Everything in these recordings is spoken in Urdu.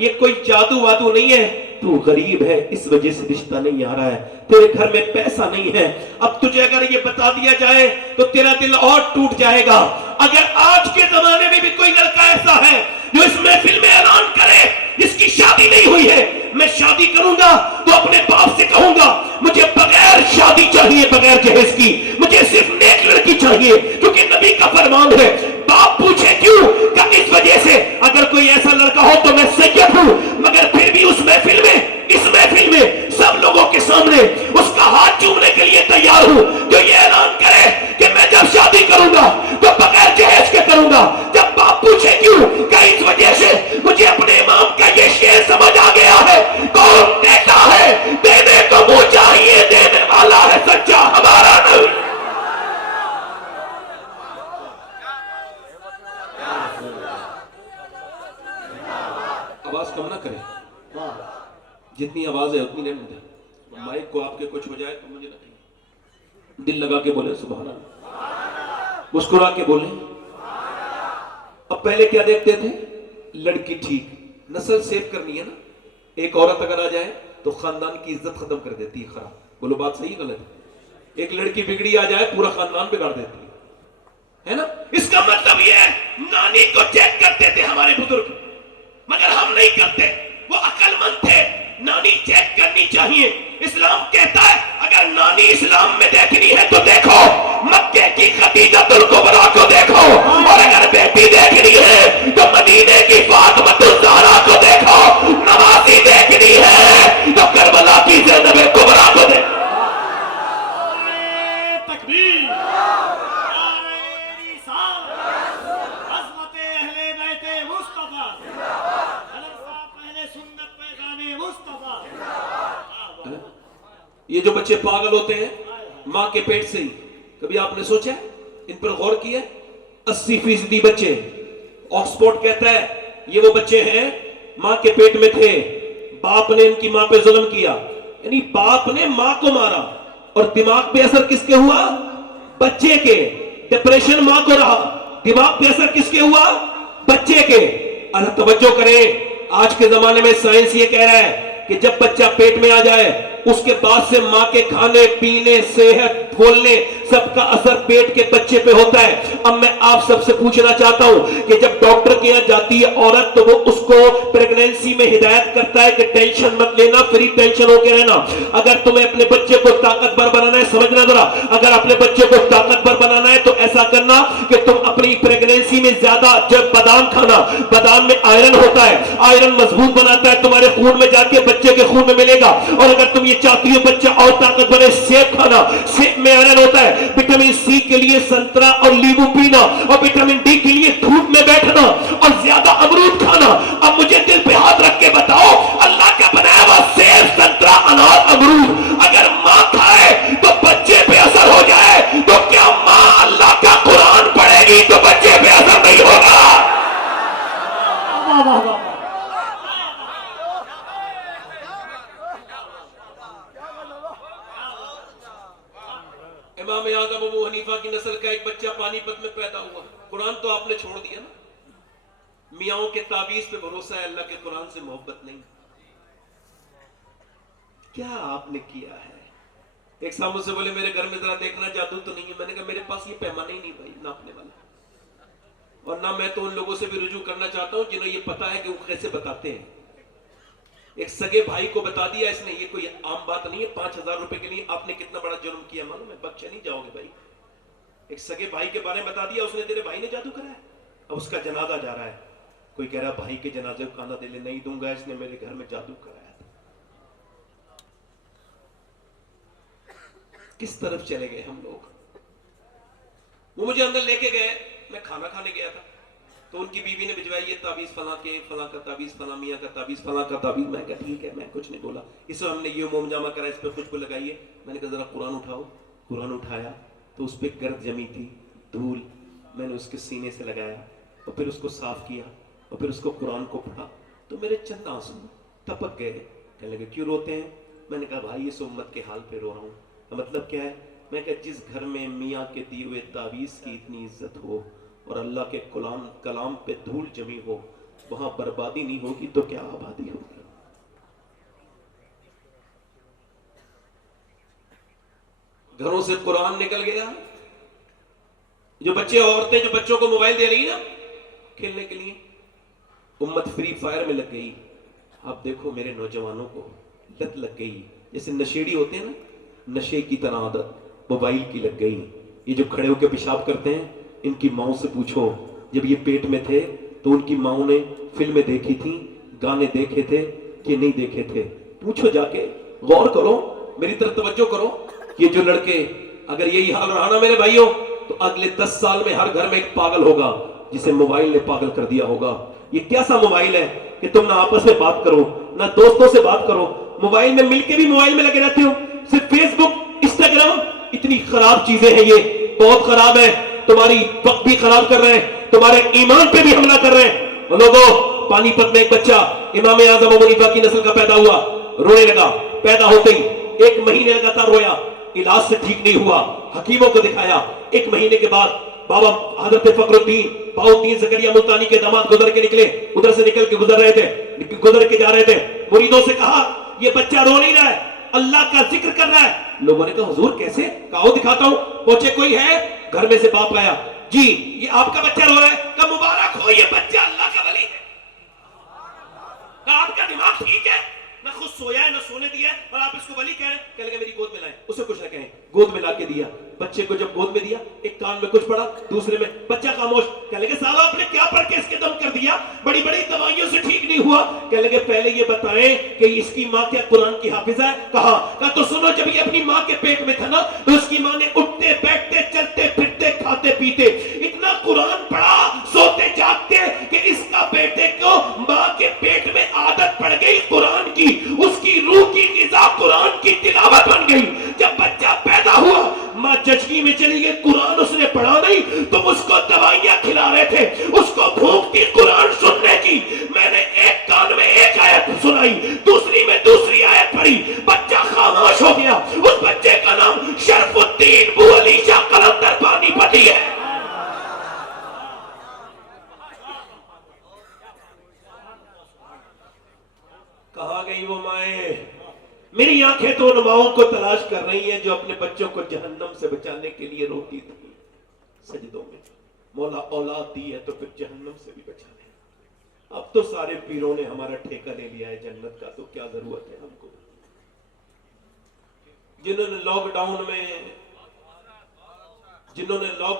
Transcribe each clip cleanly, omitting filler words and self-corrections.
یہ کوئی جادو وادو نہیں ہے، تو غریب ہے اس وجہ سے رشتہ نہیں آ رہا ہے، تیرے گھر میں پیسہ نہیں ہے۔ اب تجھے اگر یہ بتا دیا جائے تو تیرا دل اور ٹوٹ جائے گا۔ اگر آج کے زمانے میں بھی کوئی لڑکا ایسا ہے جو اس محفل میں اعلان کرے جس کی شادی نہیں ہوئی ہے، میں شادی کروں گا تو اپنے باپ سے کہوں گا مجھے بغیر شادی چاہیے، بغیر جہیز کی، مجھے صرف نیک لڑکی چاہیے، کیونکہ نبی کا فرمان ہے۔ باپ پوچھے کیوں؟ کہ اس وجہ سے اگر کوئی ایسا لڑکا ہو تو میں سید ہوں، مگر پھر بھی اس محفل میں، اس محفل میں سب لوگوں کے سامنے اس کا ہاتھ چومنے کے لیے تیار ہوں جو یہ اعلان کرے کہ میں جب شادی کروں گا تو بغیر جہیز کے کروں گا۔ جب باپ پوچھے کیوں؟ کہ اس وجہ سے مجھے اپنے امام کا یہ شعر سمجھ آ گیا ہے، کون دیتا ہے دینے کو منہ چاہیے، دینے والا ہے سچا ہمارا نبی۔ آواز کم نہ کریں، جتنی آواز ہے اتنی نہیں دیں، مائک کو آپ کے کچھ ہو جائے تو مجھے نہ کہیں، دل لگا کے بولیں سبحان اللہ، مسکرا کے بولیں۔ اب پہلے کیا دیکھتے تھے؟ لڑکی ٹھیک، نسل سیو کرنی ہے نا، ایک عورت اگر آ جائے تو خاندان کی عزت ختم کر دیتی ہے، خراب، بولو بات صحیح غلط ہے؟ ایک لڑکی بگڑی آ جائے پورا خاندان بگاڑ دیتی ہے نا؟ اس کا مطلب یہ ہے نانی کو چیک کرتے تھے ہمارے بزرگ، مگر ہم نہیں کرتے، وہ عقل مند تھے، نانی چیک کرنی چاہیے۔ اسلام کہتا ہے اگر نانی اسلام میں دیکھنی ہے تو دیکھو مکے کی خدیجۃ الکبریٰ کو دیکھو، اور اگر بیٹی دیکھنی ہے تو مدینے کی فاطمۃ الزہرا کو دیکھو، نمازی دیکھنی ہے تو کربلا کی زینب کبریٰ کو دیکھو۔ یہ جو بچے پاگل ہوتے ہیں ماں کے پیٹ سے ہی، کبھی آپ نے سوچا ان پر غور کیا؟ 80% بچے، آکسفورڈ کہتا ہے یہ وہ بچے ہیں ماں کے پیٹ میں تھے، باپ نے ان کی ماں پہ ظلم کیا، یعنی باپ نے ماں کو مارا، اور دماغ پہ اثر کس کے ہوا؟ بچے کے۔ ڈپریشن ماں کو رہا، دماغ پہ اثر کس کے ہوا؟ بچے کے۔ اللہ توجہ کریں، آج کے زمانے میں سائنس یہ کہہ رہا ہے کہ جب بچہ پیٹ میں آ جائے اس کے بعد سے ماں کے کھانے پینے، صحت، بولنے، سب کا اثر پیٹ کے بچے پہ ہوتا ہے۔ اب میں آپ سب سے پوچھنا چاہتا ہوں کہ جب ڈاکٹر کے یہاں جاتی ہے عورت تو وہ اس کو پریگنینسی میں ہدایت کرتا ہے کہ ٹینشن مت لینا، فری ٹینشن ہو کے رہنا۔ اگر تمہیں اپنے بچے کو طاقتور بنانا ہے، سمجھنا ذرا، اگر اپنے بچے کو طاقتور بنانا ہے تو ایسا کرنا کہ تم اپنی پریگنینسی میں زیادہ جب بادام کھانا، بادام میں آئرن ہوتا ہے، آئرن مضبوط بناتا ہے، تمہارے خون میں جا کے بچے کے خون میں ملے گا۔ اور اگر تم یہ چاہتی ہو بچہ اور طاقت بنے، سیب کھانا، سیب میں آئرن ہوتا ہے، وٹامن سی کے لیے سنترا اور لیمو پینا، اور وٹامن ڈی کے لیے دھوپ میں بیٹھنا، اور زیادہ امرود کھانا۔ اب مجھے دل پہ ہاتھ رکھ کے بتاؤ، اللہ کا بنایا ہوا سیب، سنترا، انار، امرود اگر ماں کھائے تو بچے پہ اثر ہو جائے تو کیا ماں اللہ کا قرآن پڑھے گی تو بچے پہ اثر نہیں ہوگا؟ امام اعظم ابو حنیفہ کی نسل کا ایک بچہ پانی پت میں پیدا ہوا، قرآن تو آپ نے چھوڑ دیا نا، میاں کے تعویذ پہ بھروسہ ہے، اللہ کے قرآن سے محبت نہیں۔ کیا آپ نے کیا ہے؟ ایک صاحب مجھ سے بولے میرے گھر میں ذرا دیکھنا جادو تو نہیں ہے، میں نے کہا میرے پاس یہ پیمانہ ہی نہیں بھائی ناپنے والا، اور نہ میں تو ان لوگوں سے بھی رجوع کرنا چاہتا ہوں جنہیں یہ پتا ہے کہ وہ کیسے بتاتے ہیں۔ ایک سگے بھائی کو بتا دیا اس نے، یہ کوئی عام بات نہیں ہے، 5000 روپے کے لیے آپ نے کتنا بڑا جرم کیا معلوم ہے؟ بخشے نہیں جاؤ گے بھائی۔ ایک سگے بھائی کے بارے میں بتا دیا اس نے، تیرے بھائی نے جادو کرا ہے، اب اس کا جنازہ جا رہا ہے، کوئی کہہ رہا بھائی کے جنازے کو کھانا دے لے، نہیں دوں گا، اس نے میرے گھر میں جادو کرایا تھا۔ کس طرف چلے گئے ہم لوگ؟ وہ مجھے اندر لے کے گئے، میں کھانا کھانے گیا تھا تو ان کی بیوی نے بھجوائی یہ تعویذ فلاں کے، فلاں کا تعویذ، فلاں میاں کا تعویذ، فلاں کا تعویذ۔ میں کہا ٹھیک ہے، میں کچھ نہیں بولا۔ اس میں ہم نے یہ موم جامہ کرا، اس پہ خوشبو لگائیے۔ میں نے کہا ذرا قرآن اٹھاؤ، قرآن اٹھایا تو اس پہ گرد جمی تھی، دھول، میں نے اس کے سینے سے لگایا اور پھر اس کو صاف کیا اور پھر اس کو قرآن کو پڑھا تو میرے چند آنسو ٹپک گئے۔ کہنے لگے کیوں روتے ہیں؟ میں نے کہا بھائی اس امت کے حال پہ رو رہا ہوں۔ مطلب کیا ہے؟ میں کہا جس گھر میں میاں کے دیے ہوئے تعویذ کی اتنی عزت ہو اور اللہ کے کلام پہ دھول جمی ہو، وہاں بربادی نہیں ہوگی تو کیا آبادی ہوگی؟ گھروں سے قرآن نکل گیا. جو بچے عورتیں جو بچوں کو موبائل دے رہی نا کھیلنے کے لیے, امت فری فائر میں لگ گئی. آپ دیکھو میرے نوجوانوں کو لت لگ گئی, جیسے نشیڑی ہوتے ہیں نا, نشے کی طرح عادت موبائل کی لگ گئی. یہ جو کھڑے ہو کے پیشاب کرتے ہیں, ان کی ماؤں سے پوچھو جب یہ پیٹ میں تھے تو ان کی ماؤں نے فلمیں دیکھی تھیں, گانے دیکھے تھے کہ نہیں دیکھے تھے؟ پوچھو جا کے, غور کرو, میری طرف توجہ کرو. یہ جو لڑکے اگر یہی حال رہا نا میرے بھائیوں, تو اگلے 10 سال میں ہر گھر میں ایک پاگل ہوگا جسے موبائل نے پاگل کر دیا ہوگا. یہ کیسا موبائل ہے کہ تم نہ آپس میں بات کرو نہ دوستوں سے بات کرو, موبائل میں مل کے بھی موبائل میں لگے رہتے ہو, صرف فیس بک انسٹاگرام. اتنی خراب چیزیں ہیں, یہ بہت خراب ہے, تمہاری وقت بھی خراب کر رہے ہیں, تمہارے ایمان پہ بھی حملہ کر رہے ہیں. لوگوں, پانی پت میں ایک بچہ امام اعظم ابو حنیفہ کی نسل کا پیدا ہوا, رونے لگا. پیدا ہوتے ہی 1 مہینے لگاتار رویا, علاج سے ٹھیک نہیں ہوا, حکیموں کو دکھایا. 1 مہینے کے بعد بابا حضرت فخر الدین بہاؤالدین زکریا ملتانی کے داماد گزر کے نکلے, ادھر سے نکل کے گزر کے جا رہے تھے. مریدوں سے کہا یہ بچہ رو نہیں رہا ہے, اللہ کا ذکر کر رہا ہے. لوگوں نے کہا حضور کیسے؟ کہو دکھاتا ہوں. پہنچے, کوئی ہے؟ گھر میں سے باپ آیا, جی یہ آپ کا بچہ رو رہا ہے. کہا مبارک ہو, یہ بچہ اللہ کا ولی ہے. کہا آپ کا دماغ ٹھیک ہے؟ نہ خود سویا ہے نہ سونے دیا ہے, اور آپ اس کو ولی کہہ رہے ہیں. کہنے لگے میری گود میں لائیں. اسے کچھ نہ کہیں, گود میں لا کے دیا. بچے کو جب گود میں دیا, ایک کان میں کچھ پڑا, دوسرے میں. بچہ خاموش. کہنے لگے صاحب آپ نے کیا پڑھ کے اس کے دم کر دیا, بڑی بڑی دوائیوں سے ٹھیک نہیں ہوا. کہنے لگے پہلے یہ بتائیں کہ اس کی ماں کیا قرآن کی حافظہ ہے؟ کہا تو سنو, جب یہ اپنی ماں کے پیٹ میں تھا نا, تو اس کی ماں نے اٹھتے بیٹھتے چلتے پھرتے کھاتے پیتے اتنا قرآن پڑھا, سوتے جاگتے, کہ اس کا بیٹے کو ماں کے پیٹ میں عادت پڑ گئی قرآن کی, اس کی روح کی غذا قرآن کی تلاوت بن گئی. جب بچہ پیدا ہوا, ماں جچگی میں چلی گئی, قرآن اس نے پڑھا نہیں, تم اس کو دوائیاں کھلا رہے تھے, اس کو بھوک تھی قرآن سننے کی. میں نے ایک کان میں ایک آیت سنائی, دوسری میں دوسری آیت پڑھی, بچہ خاموش ہو گیا. اس بچے کا نام شرف الدین بو علی شاہ قلندر پانی پتی ہے. کہاں گئی وہ مائیں؟ میری آنکھیں تو ان ماؤں کو تلاش کر رہی ہیں جو اپنے بچوں کو جہنم سے بچانے کے لیے روتی تھی سجدوں میں. مولا اولاد دی ہے تو پھر جہنم سے بھی بچا لے. اب تو سارے پیروں نے ہمارا ٹھیکہ لے لیا ہے جنت کا, تو کیا ضرورت ہے ہم کو؟ جنہوں نے لاک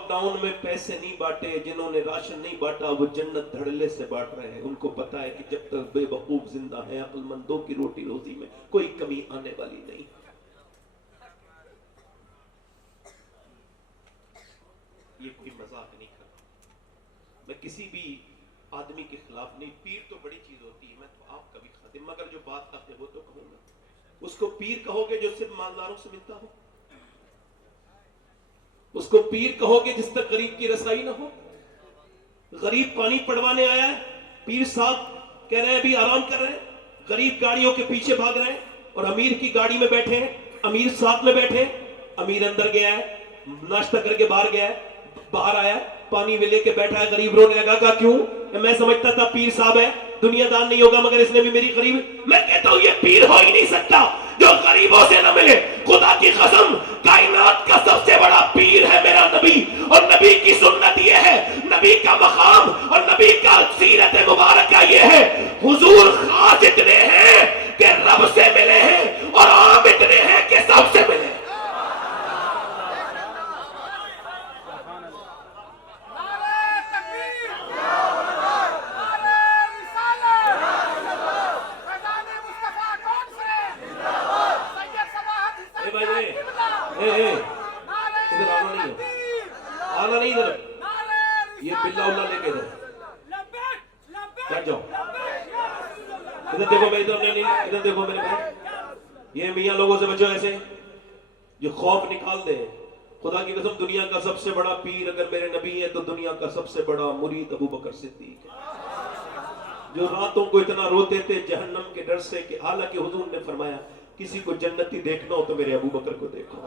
ڈاؤن میں پیسے نہیں بانٹے, جنہوں نے راشن نہیں بانٹا, وہ جنت دھڑلے سے بانٹ رہے ہیں. ان کو پتا ہے کہ جب تک بے وقوف زندہ ہیں, عقل مندوں کی روٹی روزی میں کوئی کمی آنے والی نہیں. یہ کوئی مذاق نہیں کرتا, میں کسی بھی آدمی کے خلاف نہیں. پیر تو بڑی چیز ہوتی ہے, میں تو آپ کا بھی خادم, مگر جو بات حق ہے وہ تو کہوں گا. اس کو پیر کہو گے جو صرف مالداروں سے ملتا ہو؟ اس کو پیر کہو گے جس تک غریب کی رسائی نہ ہو؟ غریب پانی پڑوانے آیا ہے, پیر صاحب کہہ رہے ہیں ابھی آرام کر رہے ہیں, غریب گاڑیوں کے پیچھے بھاگ رہے ہیں, اور امیر کی گاڑی میں بیٹھے ہیں, امیر ساتھ میں بیٹھے ہیں. امیر اندر گیا ہے, ناشتہ کر کے باہر گیا ہے, باہر آیا, پانی میں لے کے بیٹھا ہے, غریب رونے لگا. کہا کیوں؟ میں سمجھتا تھا پیر صاحب ہے, دنیا دار نہیں ہوگا, مگر اس نے بھی میری غریب. میں کہتا ہوں یہ پیر ہو ہی نہیں سکتا جو غریبوں سے نہ ملے. خدا کی قسم, کائنات کا سب سے بڑا پیر ہے میرا نبی, اور نبی کی سنت یہ ہے, نبی کا مقام اور نبی کا سیرت مبارکہ یہ ہے, حضور خاص اتنے ہیں کہ رب سے ملے ہیں, اور عام اتنے ہیں کہ سب سے ملے. آنا نہیں ادھر, یہ بلا اللہ لے کے بیٹھ جاؤ. ادھر دیکھو, میں ادھر دیکھو میرے بھائی, یہ میاں لوگوں سے بچو ایسے جو خوف نکال دے. خدا کی قسم, دنیا کا سب سے بڑا پیر اگر میرے نبی ہے تو دنیا کا سب سے بڑا مرید ابو بکر صدیق ہے, جو راتوں کو اتنا روتے تھے جہنم کے ڈر سے کہ حالانکہ حضور نے فرمایا کسی کو جنتی دیکھنا ہو تو میرے ابو بکر کو دیکھو.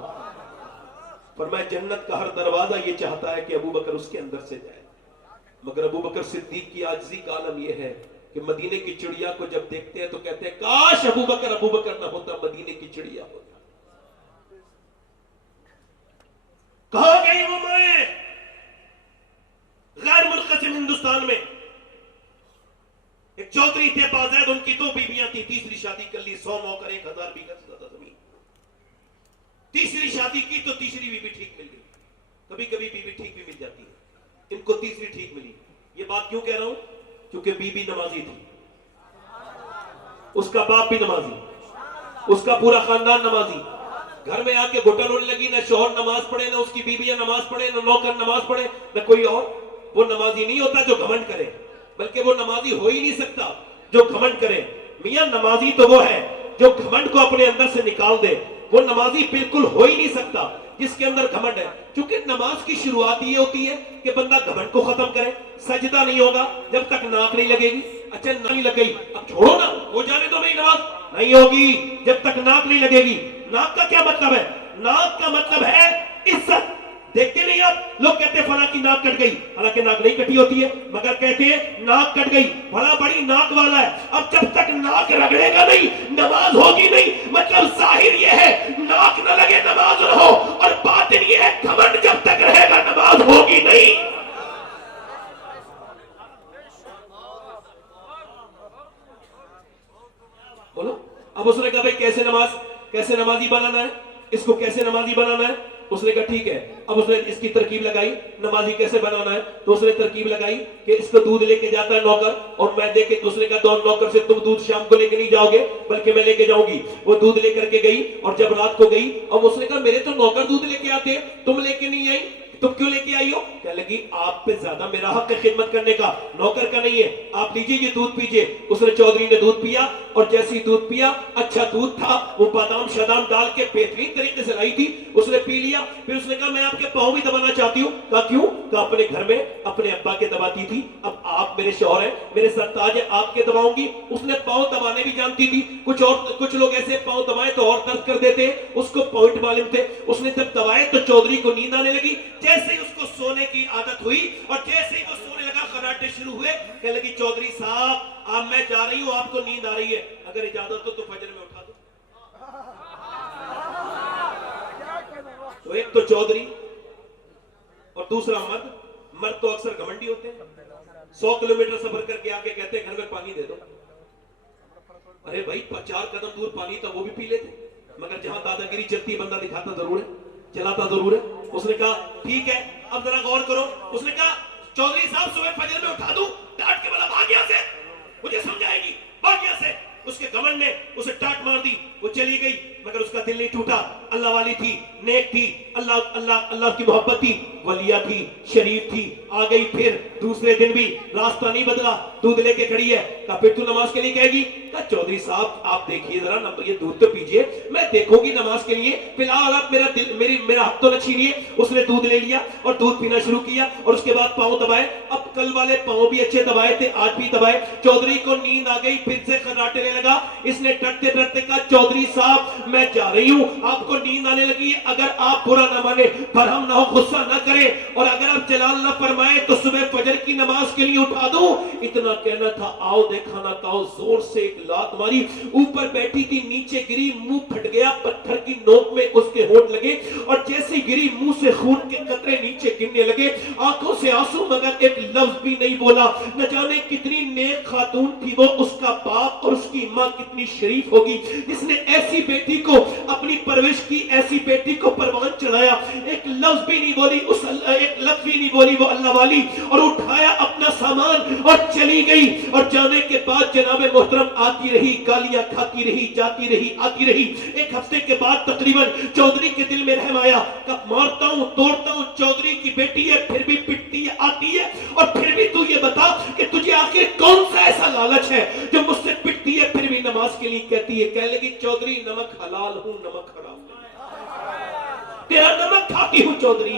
فرمایا جنت کا ہر دروازہ یہ چاہتا ہے کہ ابو بکر اس کے اندر سے جائے, مگر ابو بکر صدیق کی عاجزی کا عالم یہ ہے کہ مدینے کی چڑیا کو جب دیکھتے ہیں تو کہتے ہیں کاش ابو بکر نہ ہوتا، مدینے کی چڑیا ہوتا۔ کہاں گئی وہ مائیں غیر منقسم ہندوستان میں؟ ایک چودھری تھے بازید، ان کی 2 بیویاں تھی، تیسری شادی کر لی، 100 نوکر، 1000 بیگھہ سے زیادہ زمین۔ تیسری شادی کی تو تیسری بیوی ٹھیک مل گئی، کبھی کبھی بیوی ٹھیک بھی مل جاتی ہے، ان کو تیسری ٹھیک ملی۔ یہ بات کیوں کہہ رہا ہوں؟ کیونکہ بیوی نمازی تھی، اس کا باپ بھی نمازی، اس کا پورا خاندان نمازی۔ گھر میں آ کے گھٹن ہونے لگی، نہ شوہر نماز پڑھے، نہ اس کی بیویاں نماز پڑھے، نہ نوکر نماز پڑھے، نہ کوئی اور۔ وہ نمازی نہیں ہوتا جو گھمنڈ کرے، بلکہ وہ نمازی ہو ہی نہیں سکتا جو گھمنڈ کرے۔ میاں نمازی تو وہ ہے جو گھمنڈ کو اپنے اندر سے نکال دے، وہ نمازی بالکل ہو ہی نہیں سکتا جس کے اندر گھمنڈ ہے۔ کیونکہ نماز کی شروعات یہ ہوتی ہے کہ بندہ گھمنڈ کو ختم کرے۔ سجدہ نہیں ہوگا جب تک ناک نہیں لگے گی۔ اچھا نہیں لگ گئی، اب چھوڑو نا، ہو جانے دو، میری نماز نہیں ہوگی جب تک ناک نہیں لگے گی۔ ناک کا کیا مطلب ہے؟ ناک کا مطلب ہے عزت۔ دیکھتے نہیں آپ لوگ کہتے ہیں فلاں کی ناک کٹ گئی، حالانکہ ناک نہیں کٹی ہوتی ہے، مگر کہتے ہیں ناک کٹ گئی، بڑا بڑی ناک والا ہے۔ اب جب تک ناک رگڑے گا نہیں نماز ہوگی نہیں۔ مطلب ظاہر یہ ہے ناک نہ لگے نماز نہ ہو، اور باطن یہ ہے گھمنڈ جب تک رہے گا نماز ہوگی نہیں۔ بولو۔ اب اس نے کہا بھائی کیسے نمازی بنانا ہے، اس کو کیسے نمازی بنانا ہے؟ اس نے کہا ٹھیک ہے۔ اب اس نے اس کی ترکیب لگائی، نمازی کیسے بنانا ہے؟ تو اس نے ترکیب لگائی کہ اس کو دودھ لے کے جاتا ہے نوکر، اور میں دے کے، اس نے کہا دو نوکر سے تم دودھ شام کو لے کے نہیں جاؤ گے بلکہ میں لے کے جاؤں گی۔ وہ دودھ لے کر کے گئی، اور جب رات کو گئی، اب اس نے کہا میرے تو نوکر دودھ لے کے آتے ہیں، تم لے کے نہیں آئی، تم کیوں لے کے آئی ہو؟ کہنے لگی آپ پہ زیادہ میرا حق ہے خدمت کرنے کا، نوکر کا نہیں ہے، آپ لیجیے یہ دودھ پیجیے۔ اس نے چودھری نے دودھ پیا، اور جیسے ہی دودھ پیا، اچھا دودھ تھا، وہ بادام شدام ڈال کے بہترین طریقے سے لائی تھی، اس نے پی لیا۔ پھر اس نے کہا میں آپ کے پاؤں بھی دبانا چاہتی ہوں۔ کہا کیوں؟ کہا اپنے گھر میں اپنے ابا کے دباتی تھی، اب آپ میرے شوہر ہیں، میرے سرتاج ہیں، آپ کے دباؤں گی۔ اس نے پاؤں دبانے بھی جانتی تھی۔ کچھ لوگ ایسے پاؤں دبائے تو اور درد کر دیتے، اس کو پوائنٹ معلوم تھے۔ اس نے جب دبائے تو چودھری کو نیند آنے لگی۔ جیسے ہی اس کو سونے کی عادت ہوئی، اور جیسے ہی وہ سونے لگا، خراٹے شروع ہوئے، کہنے لگی چودھری صاحب اب میں جا رہی ہوں، آپ کو نیند آ رہی ہے، اگر اجازت ہو تو فجر میں اٹھا دو۔ تو ایک تو چودھری اور دوسرا مرد تو اکثر گھمنڈی ہوتے ہیں، 100 کلومیٹر سفر کر کے آ کے کہتے ہیں گھر میں پانی دے دو۔ ارے بھائی 4 قدم دور پانی تھا وہ بھی پی لیتے، مگر جہاں دادا گیری چلتی ہے بندہ دکھاتا ضرور ہے، چلاتا ضرور ہے۔ اس نے کہا ٹھیک ہے اب ذرا غور کرو۔ اس نے کہا چودھری صاحب صبح فجر میں اٹھا دوں؟ ڈانٹ کے بولا بھاگ یہاں سے، مجھے سمجھائے گی، بھاگ یہاں سے۔ اس کے گھمنڈ نے اسے ڈانٹ مار دی، وہ چلی گئی، مگر اس کا دل نہیں ٹوٹا۔ اللہ والی تھی، نیک تھی، اللہ کی محبت تھی، ولیہ تھی، شریف تھی۔ آ گئی پھر دوسرے دن بھی راستہ نہیں بدلا، دودھ لے کے کھڑی ہے۔ کہا پھر تو نماز کے لیے کہے گی؟ کہا چودھری صاحب آپ دیکھیے ذرا، یہ دودھ تو پیجیے، میں دیکھوں گی نماز کے لیے، فی الحال آپ میرا حق تو نہ چھینیے۔ اس نے دودھ لے لیا اور دودھ پینا شروع کیا، اور اس کے بعد پاؤں دبائے۔ اب کل والے پاؤں بھی اچھے دبائے تھے، آج بھی دبائے۔ چودھری کو نیند آ گئی، پھر سے خراٹنے لگا۔ اس نے ڈرتے ڈرتے کہا چودھری صاحب میں جا رہی ہوں، آپ کو نیند آنے لگی ہے، اگر آپ برا نہ مانے، برہم نہ ہو، غصہ نہ کریں، اور اگر آپ جلال نہ فرمائے تو صبح فجر کی نماز کے لیے اٹھا دوں۔ اتنا کہنا تھا، آؤ دیکھا نہ تاؤ، زور سے ایک لات ماری، اوپر بیٹھی تھی نیچے گری، منہ پھٹ گیا، پتھر کی نوک میں اس کے ہونٹ لگے، اور جیسے گری منہ سے خون کے قطرے نیچے گرنے لگے، آنکھوں سے آنسو، مگر ایک لفظ بھی نہیں بولا۔ نہ جانے کتنی نیک خاتون تھی وہ، اس کا باپ اور اس کی ماں کتنی شریف ہوگی جس نے ایسی بیٹی کو اپنی پرورش کی، ایسی بیٹی کو پروان چڑھایا۔ ایک لفظ بھی نہیں بولی، ایک لفظ بھی نہیں بولی وہ اللہ والی، اور اٹھایا اپنا سامان اور چلی گئی۔ اور جانے کے بعد جناب محترم آتی رہی، گالیاں کھاتی رہی، جاتی رہی، آتی رہی۔ ایک ہفتے کے بعد تقریباً چودھری کے دل میں رحم آیا، کب مارتا ہوں توڑتا ہوں، چودھری کی بیٹی ہے، پھر بھی پٹتی ہے، آتی ہے، اور پھر بھی تو یہ بتا کہ تجھے آخر کون سا ایسا لالچ ہے جو مجھ سے پٹتی ہے پھر بھی نماز کے لیے کہتی ہے؟ کہنے لگی چودھری نمک حلال ہوں، نمک حرام نہیں، تیرا نمک کھاتی ہوں چودھری،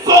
100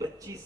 25